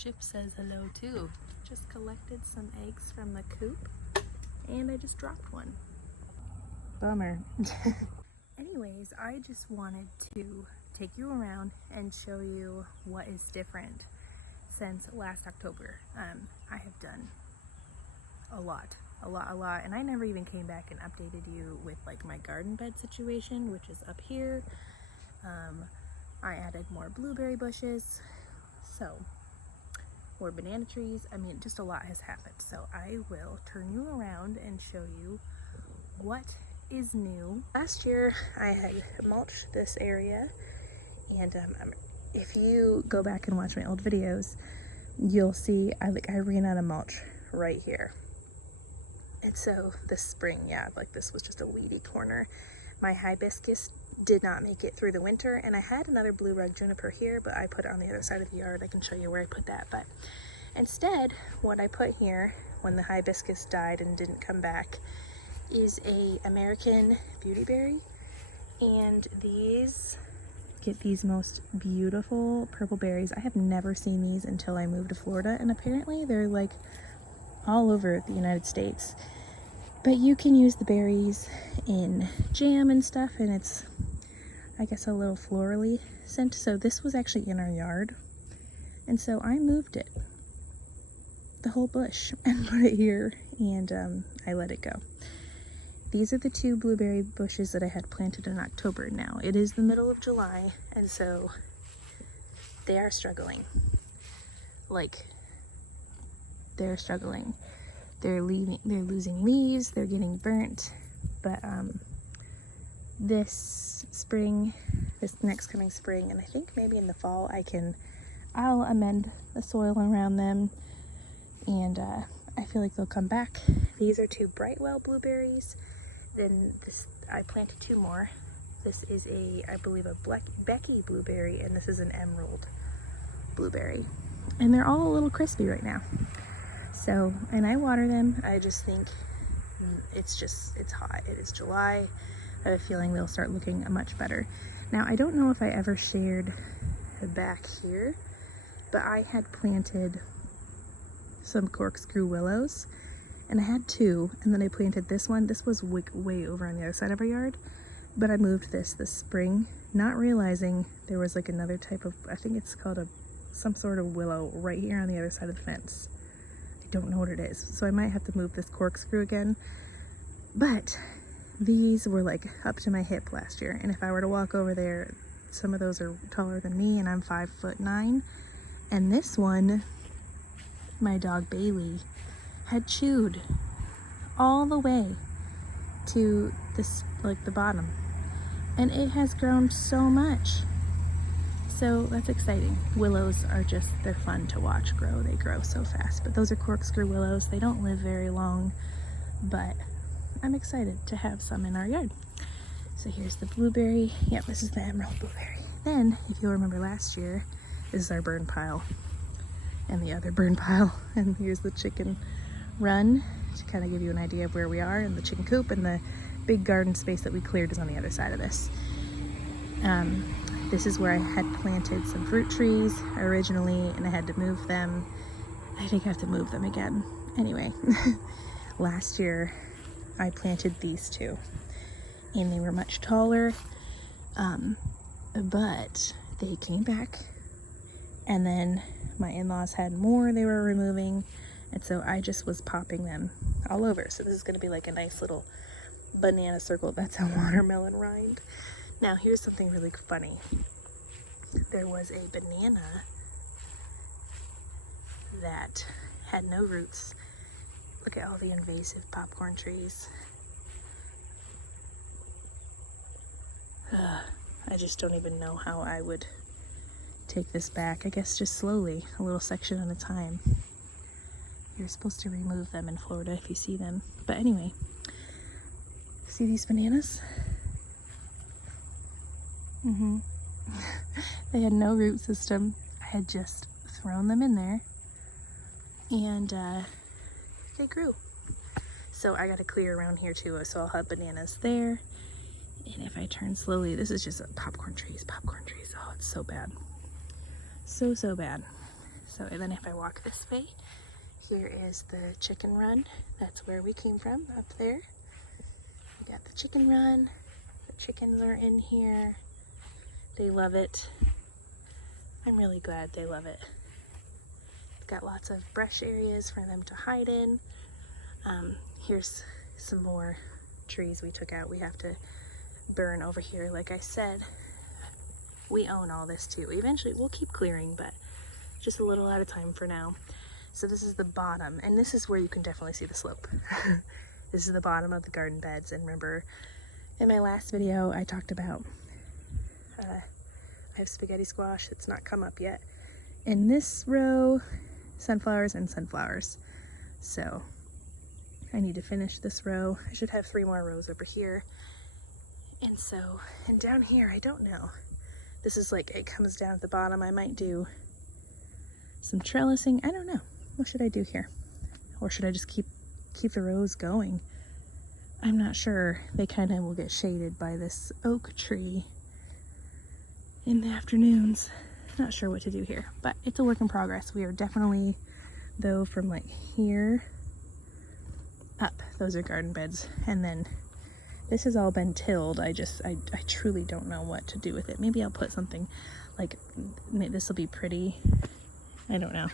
Chip says hello too. Just collected some eggs from the coop and I just dropped one. Bummer. Anyways, I just wanted to take you around and show you what is different since last October. I have done a lot, and I never even came back and updated you with like my garden bed situation, which is up here. I added more blueberry bushes, so more banana trees. I mean, just a lot has happened. So I will turn you around and show you what is new. Last year I had mulched this area, and if you go back and watch my old videos, you'll see I ran out of mulch right here. And so this spring, yeah, like this was just a weedy corner. My hibiscus did not make it through the winter, and I had another blue rug juniper here, but I put it on the other side of the yard. I can show you where I put that. But instead, what I put here when the hibiscus died and didn't come back is a American beautyberry, and these get these most beautiful purple berries. I have never seen these until I moved to Florida, and apparently they're like all over the United States. But you can use the berries in jam and stuff, and it's, I guess, a little florally scent. So this was actually in our yard, and so I moved it, the whole bush, and put it here, and I let it go. These are the two blueberry bushes that I had planted in October. Now it is the middle of July, and so they are struggling. Like, they're struggling. They're losing leaves, they're getting burnt, but this next coming spring, and I think maybe in the fall, I'll amend the soil around them, and I feel like they'll come back. These are two Brightwell blueberries. Then I planted two more. This is I believe a Becky blueberry, and this is an emerald blueberry, and they're all a little crispy right now. So, and I water them. I just think it's hot. It is July. I have a feeling they'll start looking much better. Now, I don't know if I ever shared back here, but I had planted some Corkscrew Willows, and I had two, and then I planted this one. This was way over on the other side of our yard, but I moved this spring, not realizing there was like another type of, I think it's called some sort of willow right here on the other side of the fence. Don't know what it is, so I might have to move this corkscrew again. But these were like up to my hip last year, and if I were to walk over there, some of those are taller than me, and I'm 5'9", and this one, my dog Bailey, had chewed all the way to this, like the bottom, and it has grown so much. So that's exciting. Willows are they're fun to watch grow. They grow so fast. But those are Corkscrew Willows. They don't live very long, but I'm excited to have some in our yard. So here's the blueberry. Yep, this is the emerald blueberry. Then, if you'll remember last year, this is our burn pile and the other burn pile. And here's the chicken run to kind of give you an idea of where we are, and the chicken coop, and the big garden space that we cleared is on the other side of this. This is where I had planted some fruit trees originally, and I had to move them. I think I have to move them again. Anyway, last year I planted these two, and they were much taller, but they came back, and then my in-laws had more they were removing, and so I just was popping them all over. So this is going to be like a nice little banana circle. That's a watermelon rind. Now, here's something really funny. There was a banana that had no roots. Look at all the invasive popcorn trees. I just don't even know how I would take this back. I guess just slowly, a little section at a time. You're supposed to remove them in Florida if you see them. But anyway, see these bananas? They had no root system. I had just thrown them in there, and they grew. So I got to clear around here too, so I'll have bananas there. And if I turn slowly, this is just popcorn trees. Oh, it's so bad. So bad. So then if I walk this way, here is the chicken run. That's where we came from, up there. We got the chicken run. The chickens are in here. They love it. I'm really glad they love it. It's got lots of brush areas for them to hide in. Here's some more trees we took out. We have to burn over here. Like I said, we own all this too. Eventually we'll keep clearing, but just a little at a time for now. So this is the bottom, and this is where you can definitely see the slope. This is the bottom of the garden beds. And remember, in my last video I talked about I have spaghetti squash that's not come up yet. In this row, sunflowers and sunflowers. So I need to finish this row. I should have 3 more rows over here. And down here, I don't know. This is like, it comes down at the bottom. I might do some trellising. I don't know. What should I do here? Or should I just keep the rows going? I'm not sure. They kind of will get shaded by this oak tree in the afternoons. Not sure what to do here, but it's a work in progress. We are definitely, though, from like here up, those are garden beds, and then this has all been tilled. I truly don't know what to do with it. Maybe I'll put something like, this will be pretty. I don't know.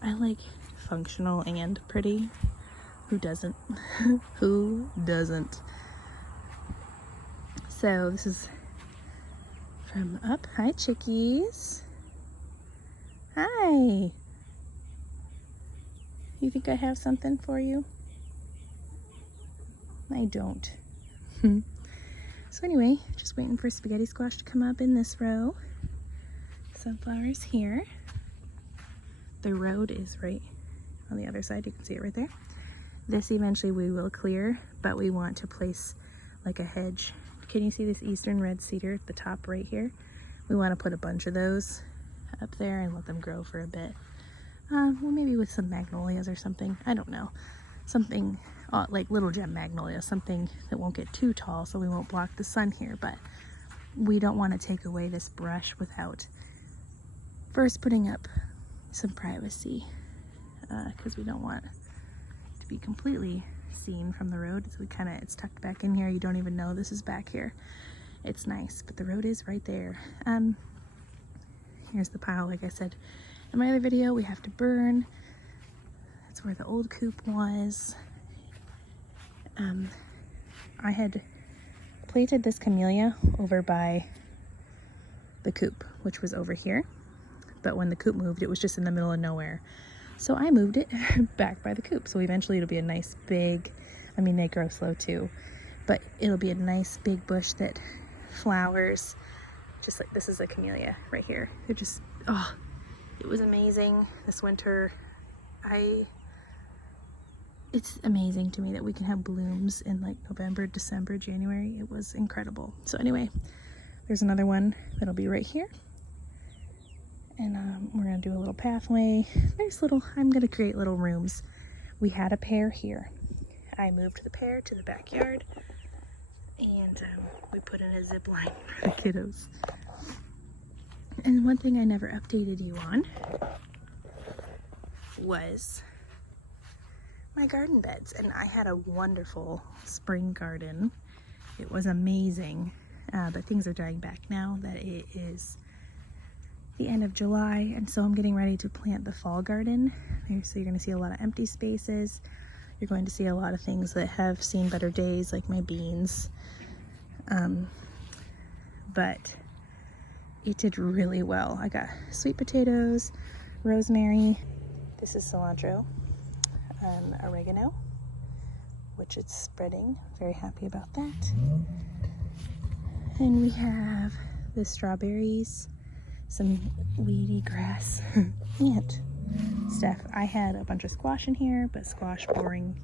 I like functional and pretty. Who doesn't? Who doesn't? So this is from up. Hi, chickies. Hi. You think I have something for you? I don't. So anyway, just waiting for spaghetti squash to come up in this row. Sunflowers here. The road is right on the other side. You can see it right there. This eventually we will clear, but we want to place like a hedge. Can you see this eastern red cedar at the top right here? We want to put a bunch of those up there and let them grow for a bit. Well, maybe with some magnolias or something. I don't know. Something like little gem magnolias, something that won't get too tall so we won't block the sun here, but we don't want to take away this brush without first putting up some privacy, because we don't want to be completely seen from the road. So it's tucked back in here. You don't even know this is back here. It's nice, but the road is right there. Here's the pile, like I said in my other video, we have to burn. That's where the old coop was. I had planted this camellia over by the coop, which was over here. But when the coop moved, it was just in the middle of nowhere. So I moved it back by the coop. So eventually it'll be a nice big, I mean, they grow slow too, but it'll be a nice big bush that flowers, just like this is a camellia right here. They're just, oh, it was amazing this winter. It's amazing to me that we can have blooms in like November, December, January. It was incredible. So anyway, there's another one that'll be right here. And we're gonna do a little pathway. I'm gonna create little rooms. We had a pear here. I moved the pear to the backyard, and we put in a zip line for the kiddos. And one thing I never updated you on was my garden beds. And I had a wonderful spring garden. It was amazing, but things are dying back now that it is the end of July, and so I'm getting ready to plant the fall garden. So you're going to see a lot of empty spaces. You're going to see a lot of things that have seen better days, like my beans. But it did really well. I got sweet potatoes, rosemary. This is cilantro, oregano, which it's spreading. Very happy about that. And we have the strawberries, some weedy grass and stuff. I had a bunch of squash in here, but squash boring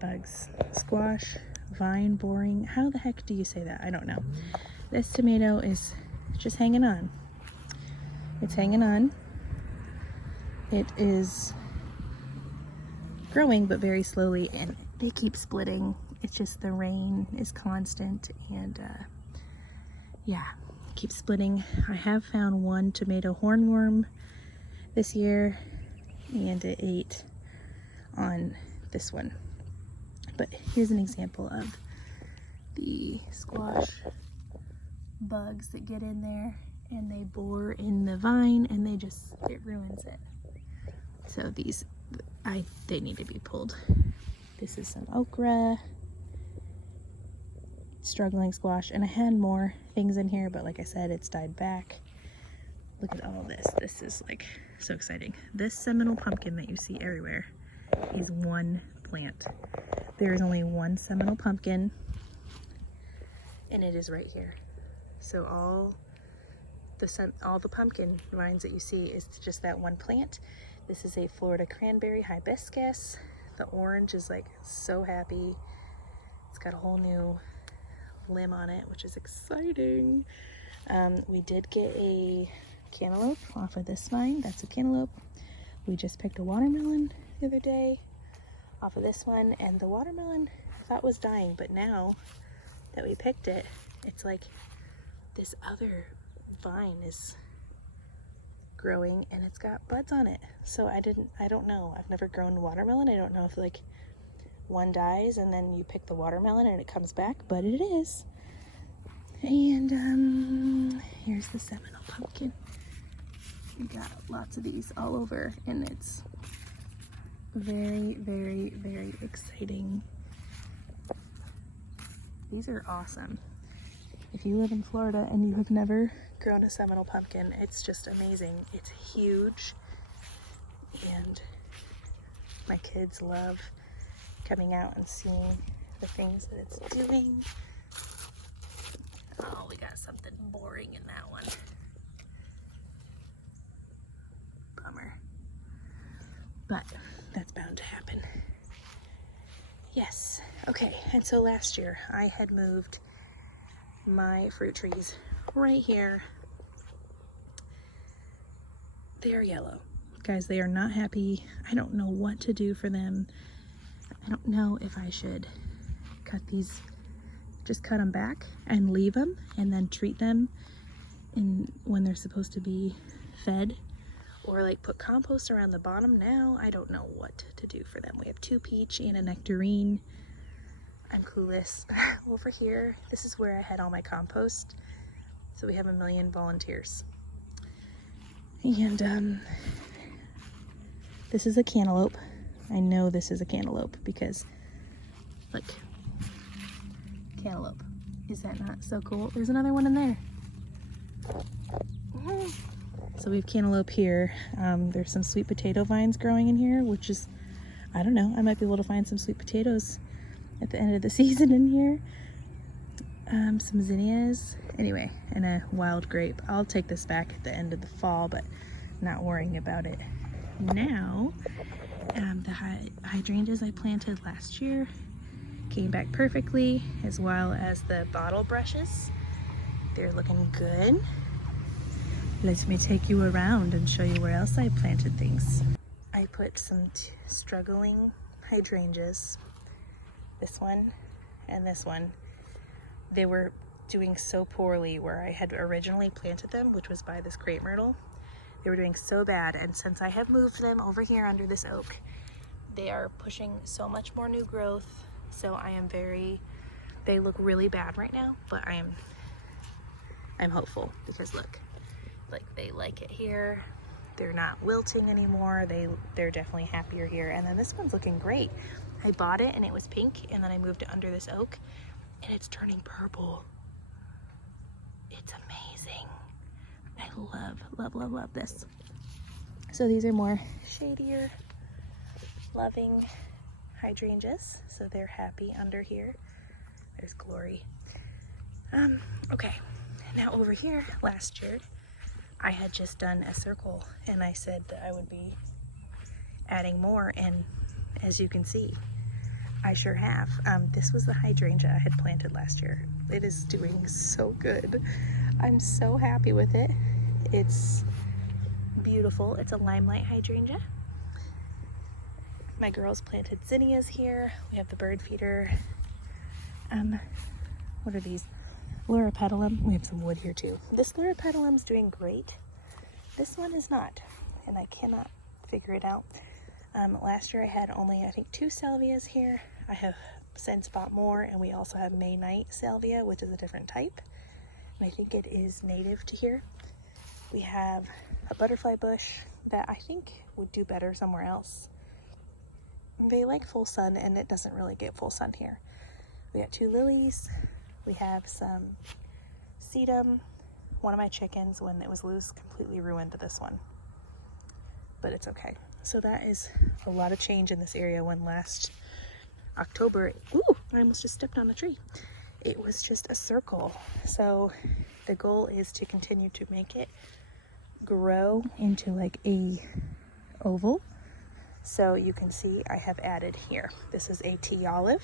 bugs. Squash, vine boring. How the heck do you say that? I don't know. This tomato is just hanging on. It's hanging on. It is growing, but very slowly, and they keep splitting. It's just the rain is constant, and yeah, keep splitting. I have found one tomato hornworm this year, and it ate on this one. But here's an example of the squash bugs that get in there and they bore in the vine and it ruins it. So these, they need to be pulled. This is some okra, struggling squash, and I had more things in here, but like I said, it's died back. Look at all this. This is like so exciting. This Seminal Pumpkin that you see everywhere is one plant. There is only one Seminal Pumpkin, and it is right here. So all the pumpkin vines that you see is just that one plant. This is a Florida Cranberry Hibiscus. The orange is like so happy. It's got a whole new limb on it, which is exciting. We did get a cantaloupe off of this vine. That's a cantaloupe. We just picked a watermelon the other day off of this one, and the watermelon I thought was dying, but now that we picked it, it's like this other vine is growing and it's got buds on it. So I don't know. I've never grown watermelon. I don't know if like one dies and then you pick the watermelon and it comes back, but it is. And here's the Seminal Pumpkin. We got lots of these all over, and it's very, very, very exciting. These are awesome. If you live in Florida and you have never grown a Seminal Pumpkin, it's just amazing. It's huge, and my kids love coming out and seeing the things that it's doing. Oh, we got something boring in that one. Bummer. But that's bound to happen. Yes. Okay, and so last year I had moved my fruit trees right here. They are yellow. Guys, they are not happy. I don't know what to do for them. I don't know if I should cut these, just cut them back and leave them and then treat them when they're supposed to be fed, or like put compost around the bottom. Now I don't know what to do for them. We have 2 peach and a nectarine. I'm clueless. Over here, this is where I had all my compost. So we have 1 million volunteers. And this is a cantaloupe. I know this is a cantaloupe because look, cantaloupe. Is that not so cool? There's another one in there. So we have cantaloupe here. There's some sweet potato vines growing in here, which is, I don't know, I might be able to find some sweet potatoes at the end of the season in here. Some zinnias, anyway, and a wild grape. I'll take this back at the end of the fall, but not worrying about it now. The hydrangeas I planted last year came back perfectly, as well as the bottle brushes. They're looking good. Let me take you around and show you where else I planted things. I put some struggling hydrangeas, this one and this one. They were doing so poorly where I had originally planted them, which was by this crepe myrtle. They were doing so bad, and since I have moved them over here under this oak, they are pushing so much more new growth. So I am they look really bad right now, but I'm hopeful because look, like they like it here. They're not wilting anymore. They're definitely happier here. And then this one's looking great. I bought it and it was pink, and then I moved it under this oak and it's turning purple. It's amazing. I love, love, love, love this. So these are more shadier, loving hydrangeas. So they're happy under here. There's Glory. Okay, now over here, last year, I had just done a circle and I said that I would be adding more, and as you can see, I sure have. This was the hydrangea I had planted last year. It is doing so good. I'm so happy with it. It's beautiful. It's a Limelight hydrangea. My girls planted zinnias here. We have the bird feeder. What are these? Loropetalum. We have some wood here too. This Loropetalum's doing great. This one is not, and I cannot figure it out. Last year I had only, I think, 2 salvias here. I have since bought more, and we also have Night Salvia, which is a different type, and I think it is native to here. We have a butterfly bush that I think would do better somewhere else. They like full sun, and it doesn't really get full sun here. We got 2 lilies. We have some sedum. One of my chickens, when it was loose, completely ruined this one, but it's okay. So that is a lot of change in this area. When last October, ooh, I almost just stepped on a tree. It was just a circle. So the goal is to continue to make it grow into like a oval. So you can see I have added here. This is a tea olive.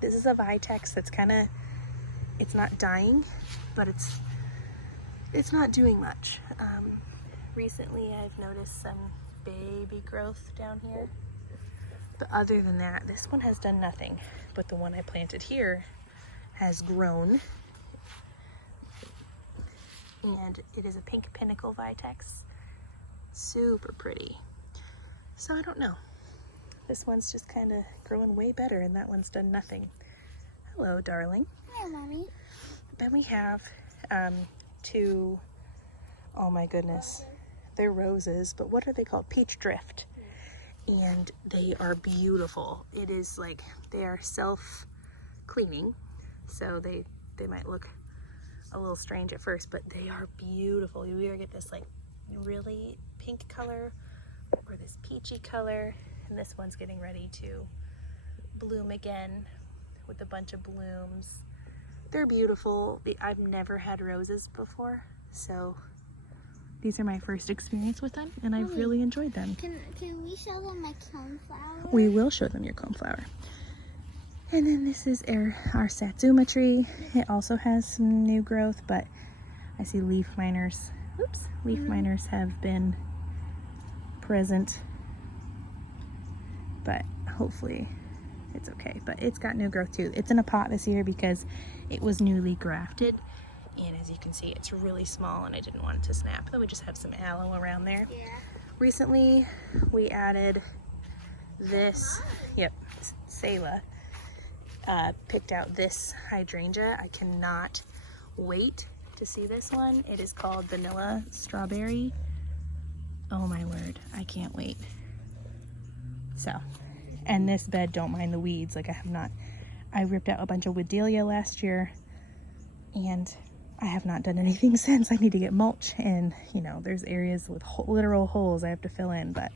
This is a Vitex that's kind of, it's not dying, but it's not doing much. Recently I've noticed some baby growth down here, but other than that, this one has done nothing. But the one I planted here has grown, and it is a pink Pinnacle Vitex. Super pretty. So I don't know. This one's just kind of growing way better, and that one's done nothing. Hello, darling. Hi, Mommy. Then we have 2, oh my goodness, they're roses, but what are they called? Peach Drift. And they are beautiful. It is like, they are self-cleaning, so they might look a little strange at first, but they are beautiful. You either get this like really pink color or this peachy color, and this one's getting ready to bloom again with a bunch of blooms. They're beautiful. I've never had roses before, so these are my first experience with them, and I've really enjoyed them. Can we show them my coneflower? We will show them your coneflower. And then this is our Satsuma tree. It also has some new growth, but I see leaf miners. Oops, leaf miners have been present, but hopefully it's okay. But it's got new growth too. It's in a pot this year because it was newly grafted, and as you can see, it's really small, and I didn't want it to snap. Then we just have some aloe around there. Yeah. Recently we added this, yep, Selah picked out this hydrangea. I cannot wait to see this one. It is called Vanilla Strawberry. Oh my word, I can't wait. So, and this bed, don't mind the weeds. Like, I ripped out a bunch of Wooddelia last year, and I have not done anything since. I need to get mulch, and you know, there's areas with literal holes I have to fill in, but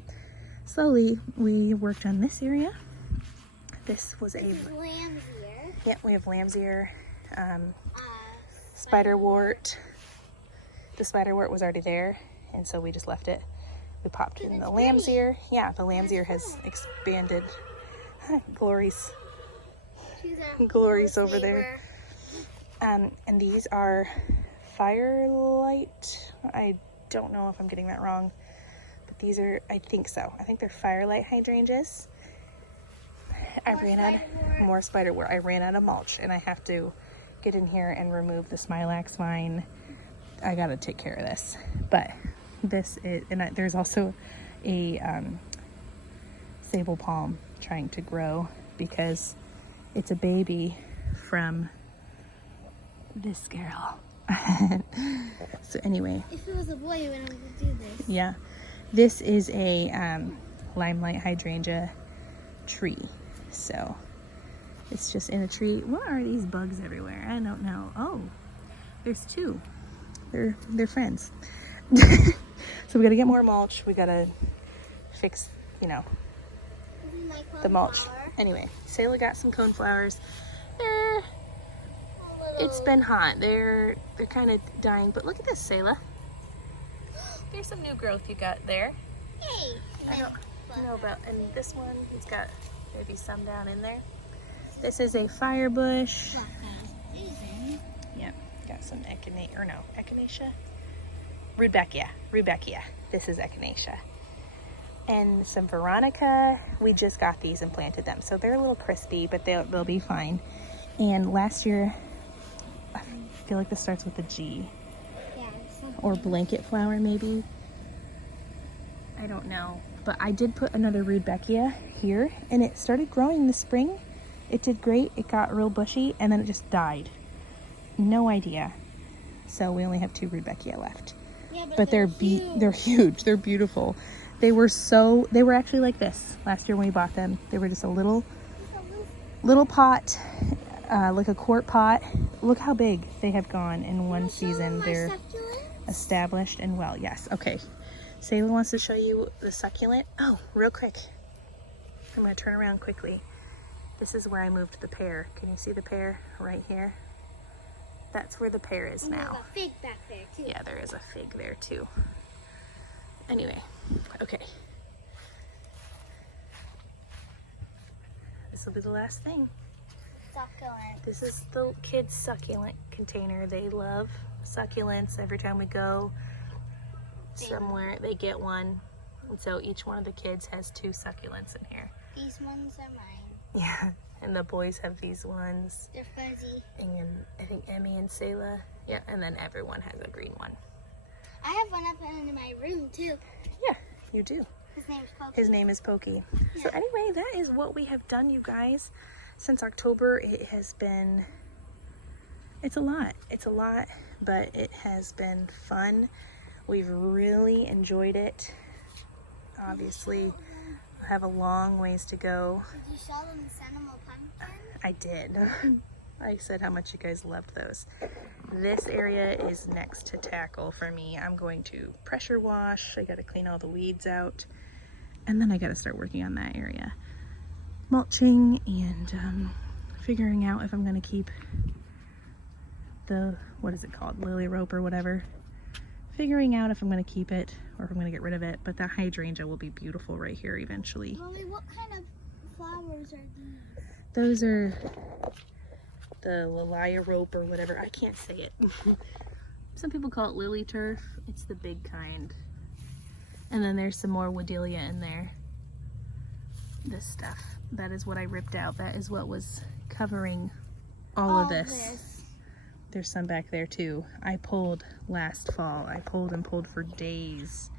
slowly we worked on this area. This was This is lamb's ear. Yep, we have lamb's ear, spiderwort. The spiderwort was already there, and so we just left it. We popped it in the lamb's ear. Yeah, the lamb's ear has expanded. Glory's over there. And these are Firelight. I don't know if I'm getting that wrong, but these are, I think so. I think they're Firelight hydrangeas. I ran out more spiderwort. I ran out of mulch, and I have to get in here and remove the smilax vine. I gotta take care of this. But this is, and there's also a sable palm trying to grow because it's a baby from this girl. So anyway, if it was a boy, you wouldn't be able to do this. Yeah, this is a Limelight hydrangea tree. So it's just in a tree. What are these bugs everywhere? I don't know. Oh, there's 2. They're friends. So we gotta get more mulch. We gotta fix, you know, the mulch. Anyway, Selah got some coneflowers. It's been hot. They're kind of dying, but look at this, Selah. There's some new growth you got there. Hey. I don't know about, and this one, it's got maybe some down in there. This is a fire bush. Yep, got some echinacea. Rudbeckia. This is echinacea. And some veronica. We just got these and planted them, so they're a little crispy, but they'll be fine. And last year, feel like this starts with a G. Yeah. Or blanket flower, maybe. I don't know. But I did put another Rudbeckia here, and it started growing this spring. It did great. It got real bushy, and then it just died. No idea. So we only have 2 Rudbeckia left. Yeah, But they're huge. They're beautiful. They were actually like this last year when we bought them. They were just a little pot, like a quart pot. Look how big they have gone in one season. They're established and well. Yes. Okay. Sayla wants to show you the succulent. Oh, real quick. I'm going to turn around quickly. This is where I moved the pear. Can you see the pear right here? That's where the pear is now. There's a fig back there too. Yeah, there is a fig there too. Anyway, okay. This will be the last thing. Succulent. This is the kids' succulent container. They love succulents. Every time we go somewhere, they get one. And so each one of the kids has 2 succulents in here. These ones are mine. Yeah, and the boys have these ones. They're fuzzy. And I think Emmy and Sayla. Yeah, and then everyone has a green one. I have one up in my room too. Yeah, you do. His name's Pokey. His name is Pokey. Yeah. So anyway, that is what we have done, you guys. Since October, it has been, it's a lot, but it has been fun. We've really enjoyed it. Obviously, we have a long ways to go. Did you show them the Seminal Pumpkin? I did. I said how much you guys loved those. This area is next to tackle for me. I'm going to pressure wash. I got to clean all the weeds out. And then I got to start working on that area. Mulching and figuring out if I'm going to keep the, what is it called? Lily rope or whatever. Figuring out if I'm going to keep it or if I'm going to get rid of it. But the hydrangea will be beautiful right here eventually. Mommy, what kind of flowers are these? Those are the lilia rope or whatever. I can't say it. Some people call it lily turf. It's the big kind. And then there's some more woodillia in there. This stuff. That is what I ripped out. That is what was covering all of this. There's some back there too. I pulled last fall. I pulled and pulled for days.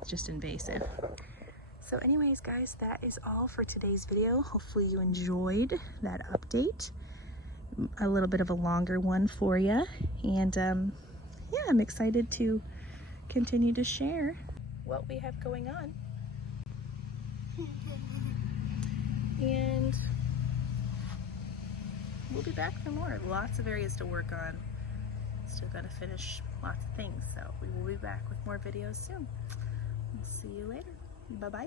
It's just invasive. So anyways, guys, that is all for today's video. Hopefully you enjoyed that update. A little bit of a longer one for you. And yeah, I'm excited to continue to share what we have going on. And we'll be back for more. Lots of areas to work on. Still gotta finish lots of things. So we will be back with more videos soon. See you later. Bye-bye.